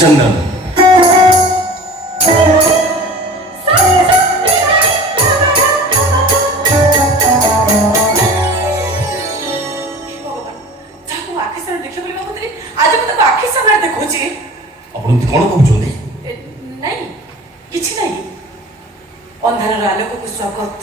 चंदन ଆପଣ କଣ କହୁଛନ୍ତି? ନାଇଁ କିଛି ନାହିଁ ଅନ୍ଧାରର ଆଲୋକକୁ ସ୍ୱାଗତ।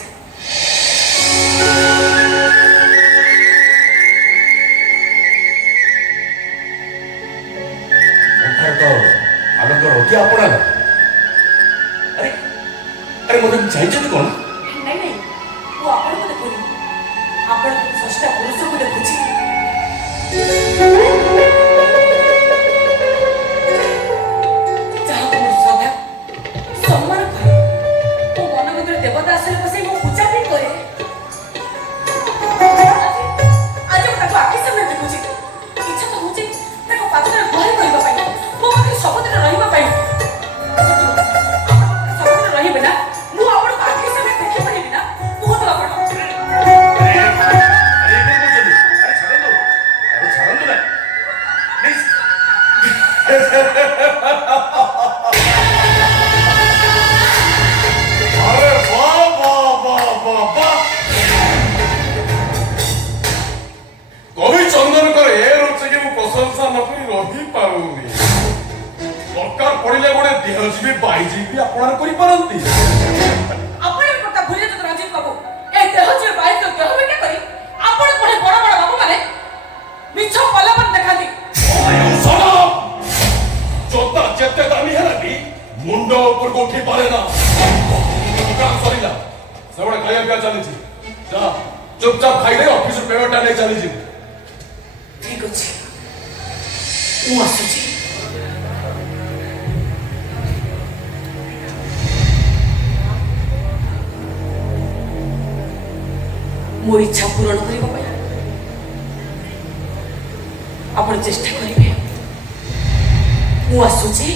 ଆଲୋକର ଅତି ଆପଣା ଆରେ ଆରେ ମୋତେ ଚାହିଁଛନ୍ତି କଣ? ନାଇଁ ନାଇଁ ମୁଁ ଆପଣଙ୍କୁ ଦେଖୁନି, ଆପଣଙ୍କୁ ଷଷ୍ଠା ପୁରୁଷକୁ ଦେଖୁଛି। ଯାହାକୁ ମୁଁ ଶ୍ରଦ୍ଧା ସମ୍ମାନ କରେ, ମୋ ମନ ଭିତରେ ଦେବତା ଆସିଲେ ବସେଇ ମୁଁ ପୂଜା ବି କରେ। ଆଜି ମୁଁ ତାକୁ ଆଖି ସାମ୍ନାରେ ଦେଖୁଛି। ଇଚ୍ଛା ତ ହଉଛି ତାକୁ ପାଦରେ ଗୁହାରି କରିବା ପାଇଁ, ମୋ ପାଖରେ ସବୁଦିନ ରହିବା ପାଇଁ। ସବୁଦିନ ରହିବେ ନା? ମୁଁ ଆପଣଙ୍କୁ ଆଖି ସାମ୍ନାରେ ଦେଖିପାରିବି ନା? କୁହନ୍ତୁ ଆପଣ। कवि चंदनकर ए रोचे कि मु प्रशंसा न करी रही पारुनी दरकार पड़िले गोटे देहजीवी बाईजीवी आपणार करि पारंती आपन कथा भूले तो राजीव बाबू ए देह जे बाई तो देह बेटा करी आपन कोहे बड़ बड़ बाबू माने मिछो पलापन देखादी। ओय सना जोता जेते दामी है भी मुंडो ऊपर को उठी पारे ना काम सरीला सबडे खाया पिया चली छी जा चुपचाप खाई दे ऑफिस पेमेंट आने चली छी। ठीक अछि मु आसुची। मोर इच्छा पूरण करबा ପାଇଁ आपण चेष्टा करिवे। मु आसुची।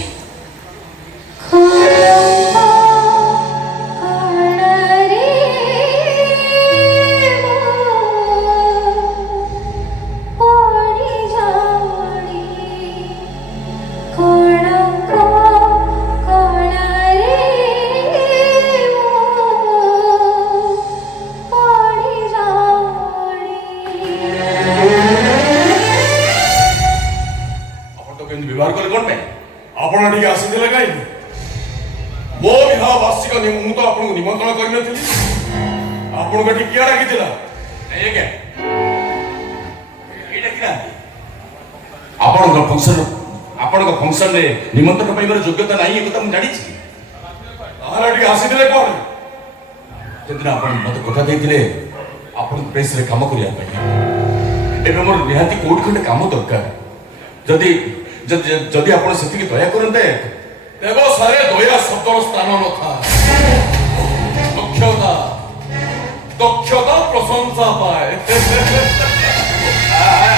व्यवहार करे कोन पे आपण ठीक आसीथिले काई मो विवाह वार्षिक मु तो आपन को निमंत्रण करन थी आपन को ठीक किया डाकिथिला ए के एटा किरा ଆପଣଙ୍କ ଫଙ୍କସନରେ ନିମନ୍ତ୍ରଣ ପାଇବାର ଯୋଗ୍ୟତା ନାହିଁ ଏ କଥା ମୁଁ ଜାଣିଛି। ତାହାର ଟିକେ ଆସିଥିଲେ କୋନ ସେଦିନ ଆପଣ ମୋତେ କଥା ଦେଇଥିଲେ ଆପଣଙ୍କ ପ୍ରେସରେ କାମ କରିବା ପାଇଁ। ଏବେ ମୋର ନିହାତି କୋଉଠି ଖଣ୍ଡେ କାମ ଦରକାର। ଯଦି ଯଦି ଯଦି ଆପଣ ସେତିକି ଦୟା କରନ୍ତେ। ଦେବ ସାରେ ଦୟା ଶବ୍ଦର ସ୍ଥାନ ନଥା ଦକ୍ଷତା ଦକ୍ଷତା ପ୍ରଶଂସା ପାଏ।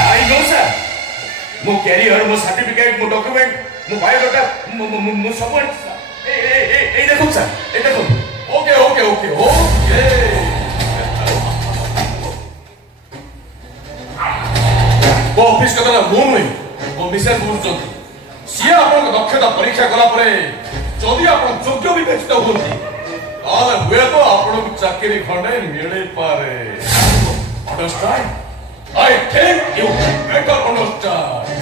ଆଇ नो ସାର୍ ମୋ କ୍ୟାରିୟର ମୋ ସାର୍ଟିଫିକେଟ ମୋ ଡକ୍ୟୁମେଣ୍ଟ ମୋ ବାୟୋଡାଟା ମୁଁ ସବୁ ଏଇ ଦେଖନ୍ତୁ ସାର୍ ଏଇ ଦେଖନ୍ତୁ। ओके ओके ओके ओके वो ऑफिस कथा ना मु नहीं वो मिसेस बुझुचंती सिए आपन दक्षता परीक्षा कला परे जदि आपन योग्य विवेचित होती ताले हुए तो आपन चाकरी खंडे मिले पारे। Understand I think you better understand.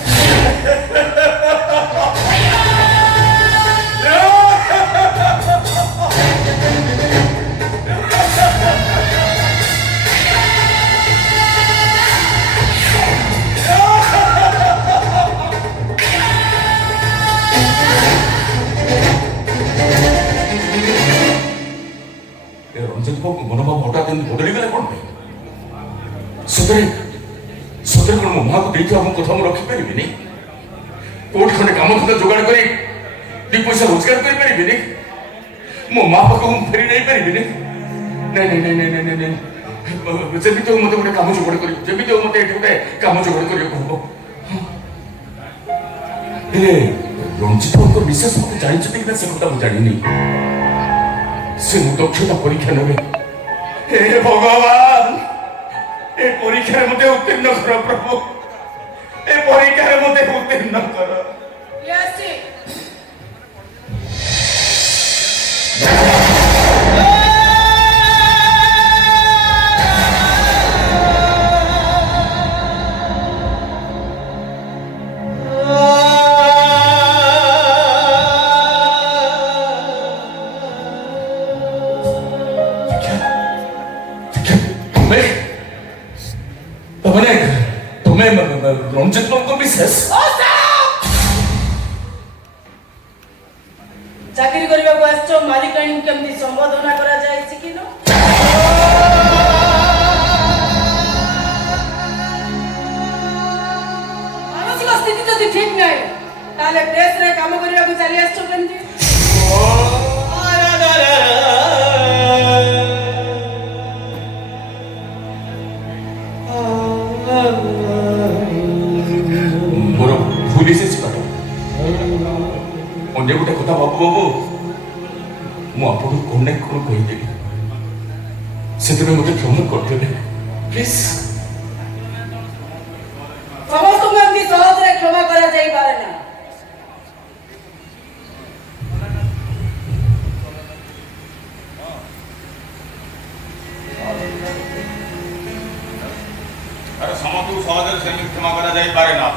Ranjit Babu ମନୋଭାବ ହଠାତ୍ ଏମିତି ବଦଳିଗଲେ କଣ ପାଇଁ? ସତରେ ସତରେ କଣ ମୋ ମାଆକୁ ଦେଇଥିବା ମୋ କଥା ମୁଁ ରଖିପାରିବିନି? କୋଉଠି ଖଣ୍ଡେ କାମ ଧନ୍ଦା ଯୋଗାଡ଼ କରି ଦି ପଇସା ରୋଜଗାର କରିପାରିବିନି? ମୋ ମା ପାଖକୁ ମୁଁ ଫେରି ନେଇପାରିବିନି? ନାଇଁ ନାଇଁ ନାଇଁ ନାଇଁ ନାଇଁ ନାଇଁ ଯେମିତି ହଉ ମତେ ଗୋଟେ କାମ ଯୋଗାଡ଼ କରିବ, ଯେମିତି ହଉ ମତେ ଏଠି ଗୋଟେ କାମ ଯୋଗାଡ଼ କରିବାକୁ ହବ। ହେଲେ ରଞ୍ଜିତ ବାବୁଙ୍କ ବିଶେଷ ମତେ ଜାଣିଛନ୍ତି କି ନା ସେ କଥା ମୁଁ ଜାଣିନି। से दक्षता परीक्षा ने हे भगवान ए परीक्षा मते उत्तीर्ण कर प्रभु ए परीक्षा मते उत्तीर्ण कर Yes, chief. तुम्हें रंजित को मिसेस Oh, stop! ଚାକିରି କରିବାକୁ ଆସିଛ ମାଲିକାଣୀ କେମିତି ସମ୍ବୋଧନା କରାଯାଏ ଶିଖିନ? ମାନସିକ ସ୍ଥିତି ଯଦି ଠିକ ନାହିଁ ତାହେଲେ ପ୍ରେସରେ କାମ କରିବାକୁ ଚାଲି ଆସିଛ କେମିତି? ମୋର ଭୁଲ ହେଇଯାଇଛି ମ୍ୟାଡ଼ାମ ଅନ୍ୟ ଗୋଟେ କଥା ବାବୁ ବାବୁ ମୁଁ ଆପଣଙ୍କୁ କଣ ନା କଣ କହିଦେଲି ସେଥିପାଇଁ ମୋତେ କ୍ଷମା କରିଦେବେ ପ୍ଲିଜ ସମସ୍ତଙ୍କୁ ଏମିତି ସହଜରେ କ୍ଷମା କରାଯାଇପାରେ ନା। ଆରେ ସମସ୍ତଙ୍କୁ ସହଜରେ ସେମିତି କ୍ଷମା କରାଯାଇପାରେ ନା।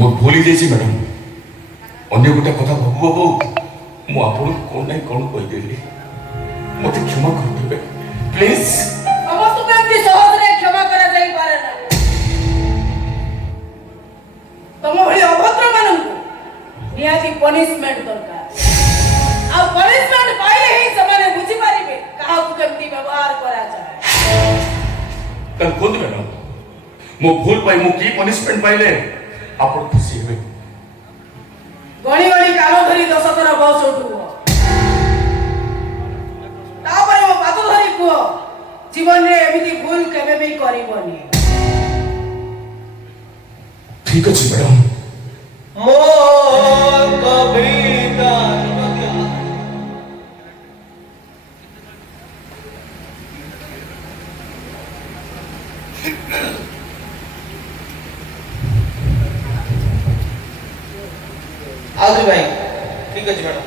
ମୋ ଭୁଲ ହେଇଯାଇଛି ମ୍ୟାଡ଼ାମ ଅନ୍ୟ ଗୋଟେ କଥା ବାବୁ ବାବୁ ମୁଁ ଆପଣଙ୍କୁ କଣ ନାହିଁ କଣ କହିଦେଲି ମୋତେ କ୍ଷମା କରିଦେବେ ପ୍ଲିଜ ସମସ୍ତଙ୍କୁ ଏମିତି ସହଜରେ କ୍ଷମା କରାଯାଇପାରେ ନା। ତମ ଭଳି ଅଭଦ୍ର ମାନଙ୍କୁ ନିହାତି ପନିଶମେଣ୍ଟ ଦରକାର ଆଉ ପନିଶମେଣ୍ଟ ପାଇଲେ ହିଁ ସେମାନେ ବୁଝିପାରିବେ କାହାକୁ କେମିତି ବ୍ୟବହାର କରାଯାଏ। ତାହେଲେ କୁହନ୍ତୁ ମ୍ୟାଡ଼ାମ ମୋ ଭୁଲ ପାଇଁ ମୁଁ କି ପନିଶମେଣ୍ଟ ପାଇଲେ ଆପଣ ଖୁସି ହେବେ ଗଣି ଗଣି କାନ ଧରି 10 ଥର ବସ୍ ଉଠୁଅ ତାପରେ ମୋ ପାଦ ଧରି କୁହ ଜୀବନରେ ଏମିତି ଭୁଲ କେବେ ବି କରିବନି। ଠିକ ଅଛି ମ୍ୟାଡ଼ାମ ମୋ କବିତା ଆଉରି ଭାଇ ଠିକ ଅଛି ମ୍ୟାଡ଼ାମ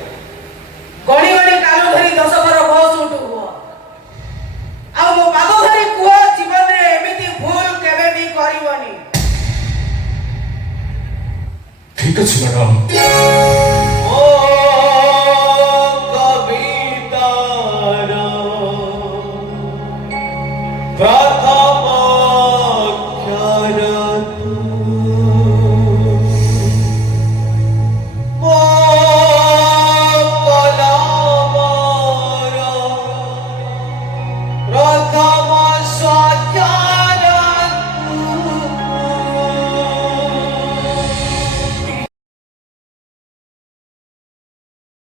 ଗଣି ଗଣି କାନ ଧରି 10 ଥର ବସ୍ ଉଠୁଅ ଆଉ ମୋ ପାଦ ଧରି କୁହ ଜୀବନରେ ଏମିତି ଭୁଲ କେବେ ବି କରିବନି। ଠିକ ଅଛି ମ୍ୟାଡ଼ାମ ମୋ କବିତାର